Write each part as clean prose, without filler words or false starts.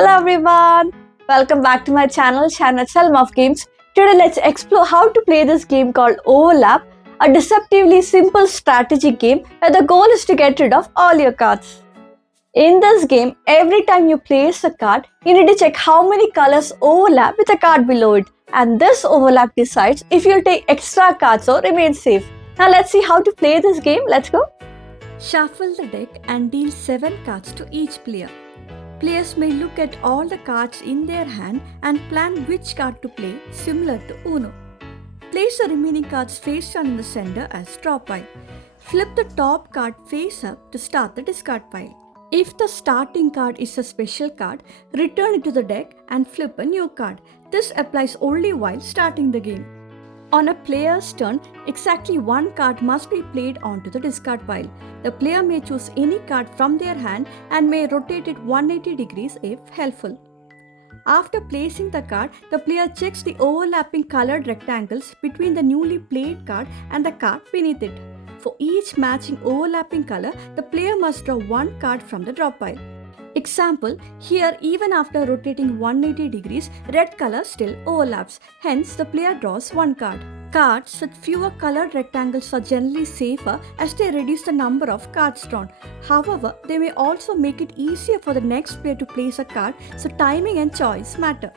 Hello everyone, welcome back to my channel RealmO'Games. Today let's explore how to play this game called Overlap, a deceptively simple strategy game where the goal is to get rid of all your cards. In this game, every time you place a card, you need to check how many colors overlap with the card below it, and this overlap decides if you'll take extra cards or remain safe. Now let's see how to play this game. Let's go. Shuffle the deck and deal 7 cards to each player. Players may look at all the cards in their hand and plan which card to play, similar to Uno. Place the remaining cards face down in the center as draw pile. Flip the top card face up to start the discard pile. If the starting card is a special card, return it to the deck and flip a new card. This applies only while starting the game. On a player's turn, exactly one card must be played onto the discard pile. The player may choose any card from their hand and may rotate it 180 degrees if helpful. After placing the card, the player checks the overlapping colored rectangles between the newly played card and the card beneath it. For each matching overlapping color, the player must draw one card from the draw pile. Example, here even after rotating 180 degrees, red color still overlaps, hence the player draws one card. Cards with fewer colored rectangles are generally safer as they reduce the number of cards drawn. However, they may also make it easier for the next player to place a card, so timing and choice matter.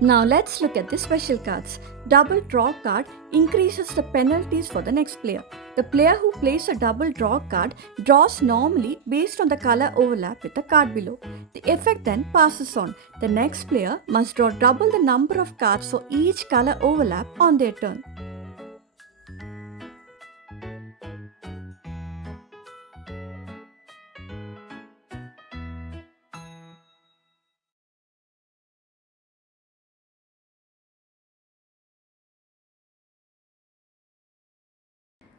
Now let's look at the special cards. Double draw card increases the penalties for the next player. The player who plays a double draw card draws normally based on the color overlap with the card below. The effect then passes on. The next player must draw double the number of cards for each color overlap on their turn.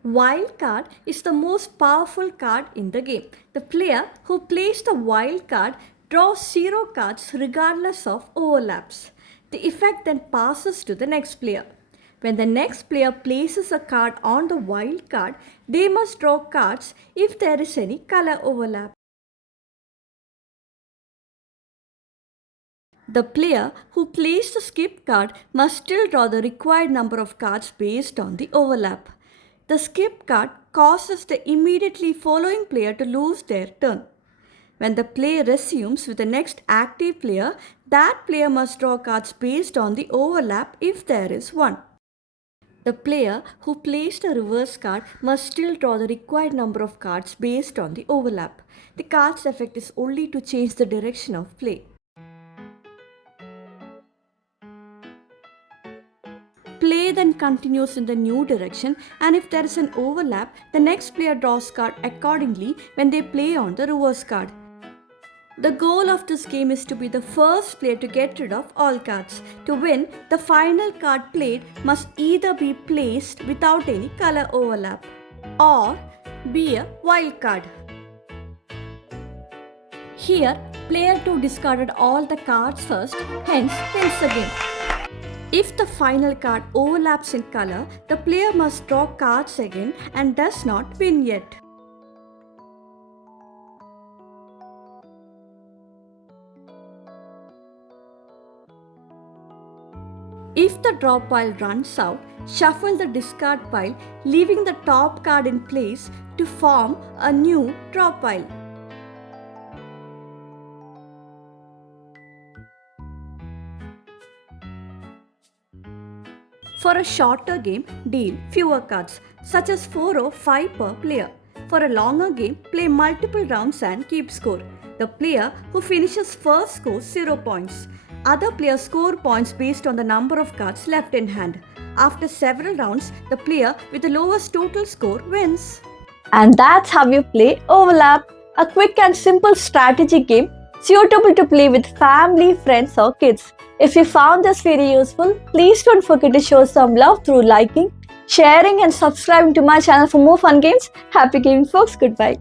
Wild card is the most powerful card in the game. The player who plays the wild card draws 0 cards regardless of overlaps. The effect then passes to the next player. When the next player places a card on the wild card, they must draw cards if there is any color overlap. The player who plays the skip card must still draw the required number of cards based on the overlap. The skip card causes the immediately following player to lose their turn. When the play resumes with the next active player, that player must draw cards based on the overlap if there is one. The player who plays the reverse card must still draw the required number of cards based on the overlap. The card's effect is only to change the direction of play. Play then continues in the new direction, and if there is an overlap, the next player draws card accordingly when they play on the reverse card. The goal of this game is to be the first player to get rid of all cards. To win, the final card played must either be placed without any color overlap or be a wild card. Here, player 2 discarded all the cards first, hence wins the game. If the final card overlaps in color, the player must draw cards again and does not win yet. If the draw pile runs out, shuffle the discard pile, leaving the top card in place to form a new draw pile. For a shorter game, deal fewer cards, such as 4 or 5 per player. For a longer game, play multiple rounds and keep score. The player who finishes first scores 0 points. Other players score points based on the number of cards left in hand. After several rounds, the player with the lowest total score wins. And that's how you play Overlap, a quick and simple strategy game suitable to play with family, friends, or kids. If you found this video useful, please don't forget to show some love through liking, sharing, and subscribing to my channel for more fun games. Happy gaming, folks. Goodbye.